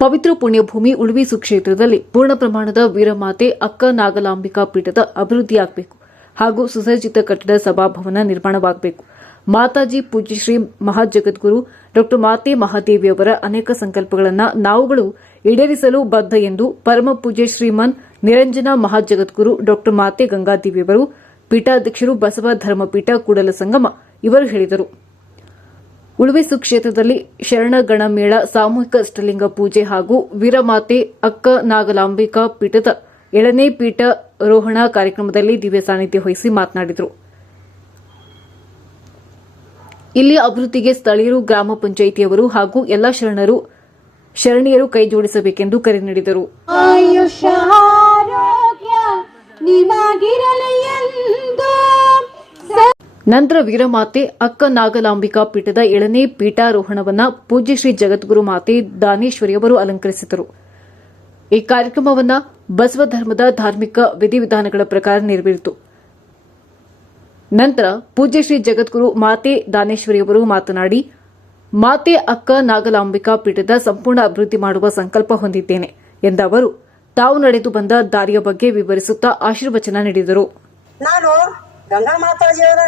ಪವಿತ್ರ ಪುಣ್ಯಭೂಮಿ ಉಳುವಿ ಸುಕ್ಷೇತ್ರದಲ್ಲಿ ಪೂರ್ಣ ಪ್ರಮಾಣದ ವೀರಮಾತೆ ಅಕ್ಕ ನಾಗಲಾಂಬಿಕಾ ಪೀಠದ ಅಭಿವೃದ್ಧಿಯಾಗಬೇಕು ಹಾಗೂ ಸುಸಜ್ಜಿತ ಕಟ್ಟಡ ಸಭಾಭವನ ನಿರ್ಮಾಣವಾಗಬೇಕು. ಮಾತಾಜಿ ಪೂಜ್ಯ ಶ್ರೀ ಮಹಾಜಗದ್ಗುರು ಡಾ ಮಾತೆ ಮಹಾದೇವಿಯವರ ಅನೇಕ ಸಂಕಲ್ಪಗಳನ್ನು ನಾವುಗಳು ಈಡೇರಿಸಲು ಬದ್ಧ ಎಂದು ಪರಮ ಪೂಜ್ಯ ಶ್ರೀಮನ್ ನಿರಂಜನ ಮಹಾಜಗದ್ಗುರು ಡಾ ಮಾತೆ ಗಂಗಾದೇವಿಯವರು ಪೀಠಾಧ್ಯಕ್ಷರು ಬಸವ ಧರ್ಮಪೀಠ ಕೂಡಲ ಸಂಗಮ ಇವರು ಹೇಳಿದರು. ಉಳುವೆ ಸುಕ್ಷೇತ್ರದಲ್ಲಿ ಶರಣಗಣ ಮೇಳ ಸಾಮೂಹಿಕ ಅಷ್ಟಲಿಂಗ ಪೂಜೆ ಹಾಗೂ ವೀರಮಾತೆ ಅಕ್ಕ ನಾಗಲಾಂಬಿಕಾ ಪೀಠದ ಏಳನೇ ಪೀಠ ರೋಹಣ ಕಾರ್ಯಕ್ರಮದಲ್ಲಿ ದಿವ್ಯ ಸಾನ್ನಿಧ್ಯ ವಹಿಸಿ ಮಾತನಾಡಿದರು. ಇಲ್ಲಿ ಅಭಿವೃದ್ಧಿಗೆ ಸ್ಥಳೀಯರು, ಗ್ರಾಮ ಪಂಚಾಯಿತಿಯವರು ಹಾಗೂ ಎಲ್ಲ ಶರಣರು, ಶರಣಿಯರು ಕೈ ಜೋಡಿಸಬೇಕೆಂದು ಕರೆ ನೀಡಿದರು. ನಂತರ ವೀರಮಾತೆ ಅಕ್ಕ ನಾಗಲಾಂಬಿಕಾ ಪೀಠದ ಏಳನೇ ಪೀಠಾರೋಹಣವನ್ನ ಪೂಜ್ಯ ಶ್ರೀ ಜಗದ್ಗುರು ಮಾತೆ ದಾನೇಶ್ವರಿಯವರು ಅಲಂಕರಿಸಿದರು. ಈ ಕಾರ್ಯಕ್ರಮವನ್ನು ಬಸವ ಧರ್ಮದ ಧಾರ್ಮಿಕ ವಿಧಿವಿಧಾನಗಳ ಪ್ರಕಾರ ನೆರವೇರಿತು. ನಂತರ ಪೂಜ್ಯ ಶ್ರೀ ಜಗದ್ಗುರು ಮಾತೆ ದಾನೇಶ್ವರಿಯವರು ಮಾತನಾಡಿ, ಮಾತೆ ಅಕ್ಕ ನಾಗಲಾಂಬಿಕಾ ಪೀಠದ ಸಂಪೂರ್ಣ ಅಭಿವೃದ್ಧಿ ಮಾಡುವ ಸಂಕಲ್ಪ ಹೊಂದಿದ್ದೇನೆ ಎಂದ ಅವರು, ತಾವು ನಡೆದು ಬಂದ ದಾರಿಯ ಬಗ್ಗೆ ವಿವರಿಸುತ್ತಾ ಆಶೀರ್ವಚನ ನೀಡಿದರು. ನಾನು ಗಂಗಾ ಮಾತಾಜಿಯವರ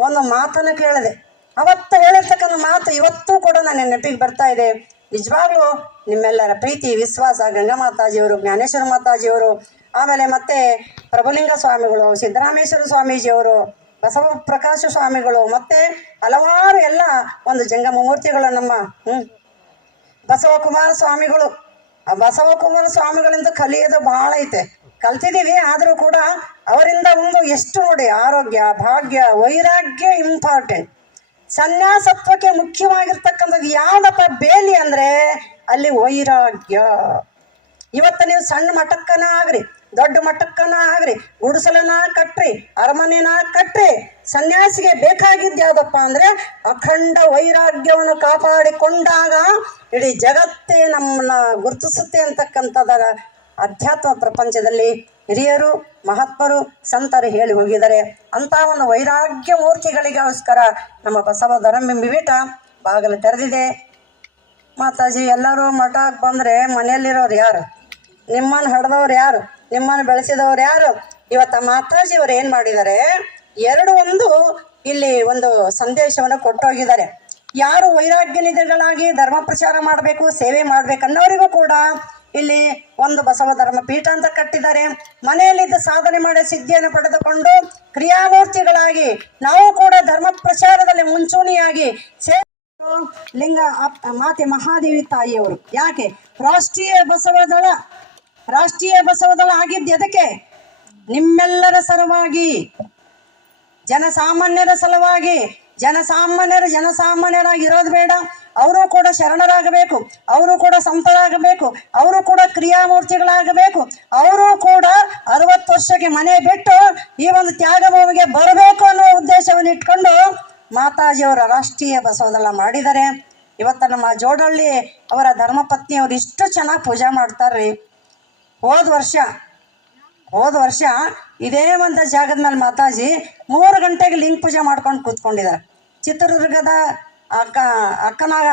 ಒಂದು ಮಾತನ್ನು ಕೇಳಿದೆ. ಅವತ್ತು ಹೇಳಿರ್ತಕ್ಕಂಥ ಮಾತು ಇವತ್ತೂ ಕೂಡ ನನ್ನ ನೆನಪಿಗೆ ಬರ್ತಾ ಇದೆ. ನಿಜವಾಗ್ಲೂ ನಿಮ್ಮೆಲ್ಲರ ಪ್ರೀತಿ, ವಿಶ್ವಾಸ, ಗಂಗಾ ಮಾತಾಜಿಯವರು, ಜ್ಞಾನೇಶ್ವರ ಮಾತಾಜಿಯವರು, ಆಮೇಲೆ ಮತ್ತೆ ಪ್ರಭುಲಿಂಗ ಸ್ವಾಮಿಗಳು, ಸಿದ್ದರಾಮೇಶ್ವರ ಸ್ವಾಮೀಜಿಯವರು, ಬಸವ ಪ್ರಕಾಶ ಸ್ವಾಮಿಗಳು, ಮತ್ತೆ ಹಲವಾರು ಎಲ್ಲ ಒಂದು ಜಂಗಮ ಮೂರ್ತಿಗಳು ನಮ್ಮ, ಹ್ಮ್, ಬಸವ ಕುಮಾರ ಸ್ವಾಮಿಗಳು. ಆ ಬಸವ ಕುಮಾರ ಸ್ವಾಮಿಗಳಿಂದ ಕಲಿಯೋದು ಬಹಳ ಐತೆ. ಕಲ್ತಿದ್ದೀವಿ, ಆದರೂ ಕೂಡ ಅವರಿಂದ ಒಂದು ಎಷ್ಟು ನೋಡಿ, ಆರೋಗ್ಯ, ಭಾಗ್ಯ, ವೈರಾಗ್ಯ ಇಂಪಾರ್ಟೆಂಟ್ ಸನ್ಯಾಸತ್ವಕ್ಕೆ ಮುಖ್ಯವಾಗಿರ್ತಕ್ಕಂಥದ್ದು ಯಾವುದಪ್ಪ ಬೇಲಿ ಅಂದರೆ ಅಲ್ಲಿ ವೈರಾಗ್ಯ. ಇವತ್ತು ನೀವು ಸಣ್ಣ ಮಠಕ್ಕನ ಆಗ್ರಿ ದೊಡ್ಡ ಮಠಕ್ಕನ ಆಗ್ರಿ ಗುಡಿಸಲನ ಕಟ್ರಿ, ಅರಮನೆನ ಕಟ್ರಿ ಸನ್ಯಾಸಿಗೆ ಬೇಕಾಗಿದ್ದು ಯಾವುದಪ್ಪ ಅಂದ್ರೆ ಅಖಂಡ ವೈರಾಗ್ಯವನ್ನು ಕಾಪಾಡಿಕೊಂಡಾಗ ಇಡೀ ಜಗತ್ತೇ ನಮ್ಮನ್ನ ಗುರುತಿಸುತ್ತೆ ಅಂತಕ್ಕಂಥದ್ದರ ಅಧ್ಯಾತ್ಮ ಪ್ರಪಂಚದಲ್ಲಿ ಹಿರಿಯರು, ಮಹಾತ್ಮರು, ಸಂತರು ಹೇಳಿ ಹೋಗಿದ್ದಾರೆ. ಅಂತ ಒಂದು ವೈರಾಗ್ಯ ಮೂರ್ತಿಗಳಿಗೋಸ್ಕರ ನಮ್ಮ ಬಸವ ಧರ್ಮಬಿಂಬಿಟ ಬಾಗಿಲು ತೆರೆದಿದೆ. ಮಾತಾಜಿ, ಎಲ್ಲರೂ ಮಠಕ್ಕೆ ಬಂದರೆ ಮನೆಯಲ್ಲಿರೋರು ಯಾರು? ನಿಮ್ಮನ್ನು ಹಡ್ದವ್ರು ಯಾರು? ನಿಮ್ಮನ್ನು ಬೆಳೆಸಿದವ್ರು ಯಾರು? ಇವತ್ತು ಮಾತಾಜಿ ಅವ್ರು ಏನು ಮಾಡಿದ್ದಾರೆ? ಎರಡು ಒಂದು ಇಲ್ಲಿ ಒಂದು ಸಂದೇಶವನ್ನು ಕೊಟ್ಟೋಗಿದ್ದಾರೆ. ಯಾರು ವೈರಾಗ್ಯ ನಿಧಿಗಳಾಗಿ ಧರ್ಮ ಪ್ರಚಾರ ಮಾಡಬೇಕು, ಸೇವೆ ಮಾಡ್ಬೇಕನ್ನೋರಿಗೂ ಕೂಡ ಇಲ್ಲಿ ಒಂದು ಬಸವ ಧರ್ಮ ಪೀಠ ಅಂತ ಕಟ್ಟಿದ್ದಾರೆ. ಮನೆಯಲ್ಲಿದ್ದ ಸಾಧನೆ ಮಾಡಿ ಸಿದ್ಧಿಯನ್ನು ಪಡೆದುಕೊಂಡು ಕ್ರಿಯಾಮೂರ್ತಿಗಳಾಗಿ ನಾವು ಕೂಡ ಧರ್ಮ ಪ್ರಚಾರದಲ್ಲಿ ಮುಂಚೂಣಿಯಾಗಿ ಸೇವೆ ಲಿಂಗ ಮಾತೆ ಮಹಾದೇವಿ ತಾಯಿಯವರು. ಯಾಕೆ? ರಾಷ್ಟ್ರೀಯ ಬಸವದಳ ರಾಷ್ಟ್ರೀಯ ಬಸವದಳ ಆಗಿದ್ದು ಎದಕ್ಕೆ? ನಿಮ್ಮೆಲ್ಲರ ಸಲುವಾಗಿ. ಜನಸಾಮಾನ್ಯರ ಸಲುವಾಗಿ, ಜನಸಾಮಾನ್ಯರು ಜನಸಾಮಾನ್ಯರಾಗಿ ಇರೋದು ಬೇಡ. ಅವರು ಕೂಡ ಶರಣರಾಗಬೇಕು, ಅವರು ಕೂಡ ಸಂತರಾಗಬೇಕು, ಅವರು ಕೂಡ ಕ್ರಿಯಾಮೂರ್ತಿಗಳಾಗಬೇಕು, ಅವರು ಕೂಡ ಅರವತ್ತು ವರ್ಷಕ್ಕೆ ಮನೆ ಬಿಟ್ಟು ಈ ಒಂದು ತ್ಯಾಗಭೂಮಿಗೆ ಬರಬೇಕು ಅನ್ನೋ ಉದ್ದೇಶವನ್ನು ಇಟ್ಕೊಂಡು ಮಾತಾಜಿಯವರ ರಾಷ್ಟ್ರೀಯ ಬಸವದಲ್ಲ ಮಾಡಿದ್ದಾರೆ ಇವತ್ತು ನಮ್ಮ ಜೋಡಳ್ಳಿ ಅವರ ಧರ್ಮಪತ್ನಿಯವರು ಇಷ್ಟು ಚೆನ್ನಾಗಿ ಪೂಜೆ ಮಾಡ್ತಾರ್ರಿ. ಹೋದ ವರ್ಷ ಹೋದ ವರ್ಷ ಇದೇ ಒಂದು ಜಾಗದ ಮೇಲೆ ಮಾತಾಜಿ ಮೂರು ಗಂಟೆಗೆ ಲಿಂಗ ಪೂಜೆ ಮಾಡ್ಕೊಂಡು ಕೂತ್ಕೊಂಡಿದ್ದಾರೆ. ಚಿತ್ರದುರ್ಗದ ಅಕ್ಕ, ಅಕ್ಕನಾಗ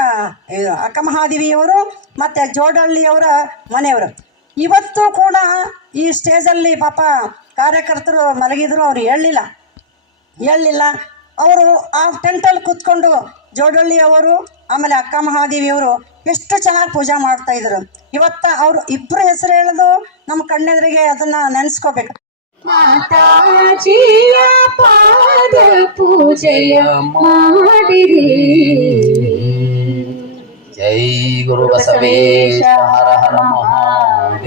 ಅಕ್ಕ ಮಹಾದೇವಿಯವರು ಮತ್ತು ಜೋಡಳ್ಳಿಯವರ ಮನೆಯವರು. ಇವತ್ತು ಕೂಡ ಈ ಸ್ಟೇಜಲ್ಲಿ ಪಾಪ ಕಾರ್ಯಕರ್ತರು ಮಲಗಿದ್ರು, ಅವ್ರು ಹೇಳಲಿಲ್ಲ. ಹೇಳಲಿಲ್ಲ. ಅವರು ಆ ಟೆಂಟಲ್ಲಿ ಕೂತ್ಕೊಂಡು ಜೋಡಳ್ಳಿಯವರು, ಆಮೇಲೆ ಅಕ್ಕ ಮಹಾದೇವಿಯವರು ಎಷ್ಟು ಚೆನ್ನಾಗಿ ಪೂಜೆ ಮಾಡ್ತಾ ಇದ್ರು. ಇವತ್ತ ಅವ್ರು ಇಬ್ರು ಹೆಸರು ಹೇಳೋದು ನಮ್ಮ ಕಣ್ಣೆದ್ರಿಗೆ ಅದನ್ನ ನೆನೆಸ್ಕೋಬೇಕು. ಮಾತಾಜಿಯ ಪಾದ ಪೂಜೆಯ ಮಾಡಿರಿ. ಜೈ ಗುರು ಬಸವೇಶ ಹರ ಹರ ಮಹಾದೇವ.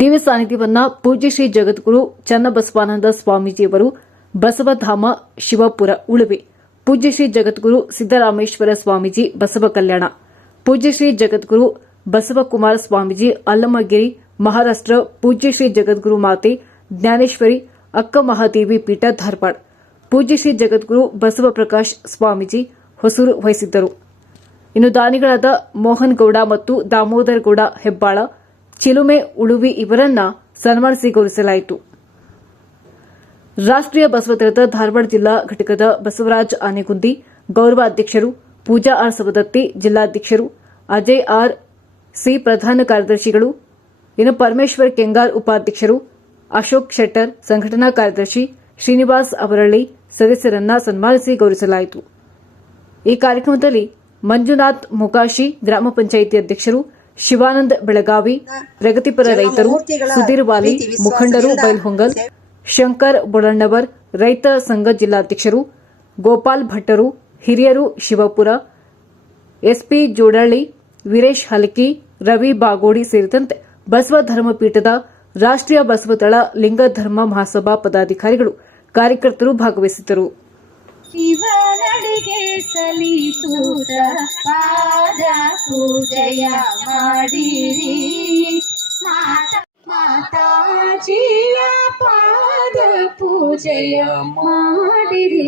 ದಿವ್ಯ ಸಾನ್ನಿಧ್ಯವನ್ನ ಪೂಜ್ಯ ಶ್ರೀ ಜಗದ್ಗುರು ಚನ್ನಬಸವಾನಂದ ಸ್ವಾಮೀಜಿಯವರು ಬಸವಧಾಮ ಶಿವಪುರ ಉಳುವೆ. ಪೂಜ್ಯ ಶ್ರೀ ಜಗದ್ಗುರು ಸಿದ್ದರಾಮೇಶ್ವರ ಸ್ವಾಮೀಜಿ ಬಸವ ಕಲ್ಯಾಣ. ಪೂಜ್ಯ ಶ್ರೀ ಜಗದ್ಗುರು ಬಸವಕುಮಾರ ಸ್ವಾಮೀಜಿ ಅಲ್ಲಮಗಿರಿ ಮಹಾರಾಷ್ಟ್ರ ಪೂಜ್ಯ ಶ್ರೀ ಜಗದ್ಗುರು ಮಾತೆ ಜ್ಞಾನೇಶ್ವರಿ ಅಕ್ಕ ಮಹಾದೇವಿ ಪೀಠ ಧಾರವಾಡ. ಪೂಜ್ಯ ಶ್ರೀ ಜಗದ್ಗುರು ಬಸವ ಪ್ರಕಾಶ್ ಸ್ವಾಮೀಜಿ ಹೊಸೂರು ವಹಿಸಿದ್ದರು. ಇನ್ನು ದಾನಿಗಳಾದ ಮೋಹನ್ ಗೌಡ ಮತ್ತು ದಾಮೋದರ್ ಗೌಡ ಹೆಬ್ಬಾಳ, ಚಿಲುಮೆ, ಉಳುವಿ ಇವರನ್ನ ಸನ್ಮಾನಿಸಿ ಗೌರವಿಸಲಾಯಿತು. ರಾಷ್ಟ್ರೀಯ ಬಸವದಳದ ಧಾರವಾಡ ಜಿಲ್ಲಾ ಘಟಕದ ಬಸವರಾಜ್ ಆನೆಗುಂದಿ ಗೌರವ ಅಧ್ಯಕ್ಷರು ಪೂಜಾ ಆರ್ ಸವದತ್ತಿ ಜಿಲ್ಲಾಧ್ಯಕ್ಷರು ಅಜಯ್ ಆರ್ ಸಿ ಪ್ರಧಾನ ಕಾರ್ಯದರ್ಶಿಗಳು ಇನ್ನು ಪರಮೇಶ್ವರ್ ಕೆಂಗಾರ್ ಉಪಾಧ್ಯಕ್ಷರು ಅಶೋಕ್ ಶೆಟ್ಟರ್ ಸಂಘಟನಾ ಕಾರ್ಯದರ್ಶಿ ಶ್ರೀನಿವಾಸ್ ಅವರಳ್ಳಿ ಸದಸ್ಯರನ್ನ ಸನ್ಮಾನಿಸಿ ಗೌರವಿಸಲಾಯಿತು. ಈ ಕಾರ್ಯಕ್ರಮದಲ್ಲಿ ಮಂಜುನಾಥ್ ಮುಕಾಶಿ ಗ್ರಾಮ ಪಂಚಾಯಿತಿ ಅಧ್ಯಕ್ಷರು ಶಿವಾನಂದ್ ಬೆಳಗಾವಿ ಪ್ರಗತಿಪರ ರೈತರು ಸುಧೀರ್ ವಾಲಿ ಮುಖಂಡರು ಬೈಲ್ಹೊಂಗಲ್ ಶಂಕರ್ ಬುಡಣ್ಣವರ್ ರೈತ ಸಂಘ ಜಿಲ್ಲಾಧ್ಯಕ್ಷರು, ಗೋಪಾಲ್ ಭಟ್ಟರು, ಹಿರಿಯರು ಶಿವಪುರ, ಎಸ್ಪಿ ಜೋಡಳ್ಳಿ, ವೀರೇಶ್ ಹಲಕಿ, ರವಿ ಬಾಗೋಡಿ ಸೇರಿದಂತೆ ಬಸವ ಧರ್ಮ ಪೀಠದ ರಾಷ್ಟ್ರೀಯ ಬಸವದಳ ಲಿಂಗ ಧರ್ಮ ಮಹಾಸಭಾ ಪದಾಧಿಕಾರಿಗಳು ಕಾರ್ಯಕರ್ತರು ಭಾಗವಹಿಸಿದ್ದರು. ಶಿವನಡಿಗೆ ಪಾದ ಪೂಜೆಯ ಮಾಡಿರಿ. ಮಾತಾ ಮಾತಾಜಿಯ ಪಾದ ಪೂಜೆಯ ಮಾಡಿರಿ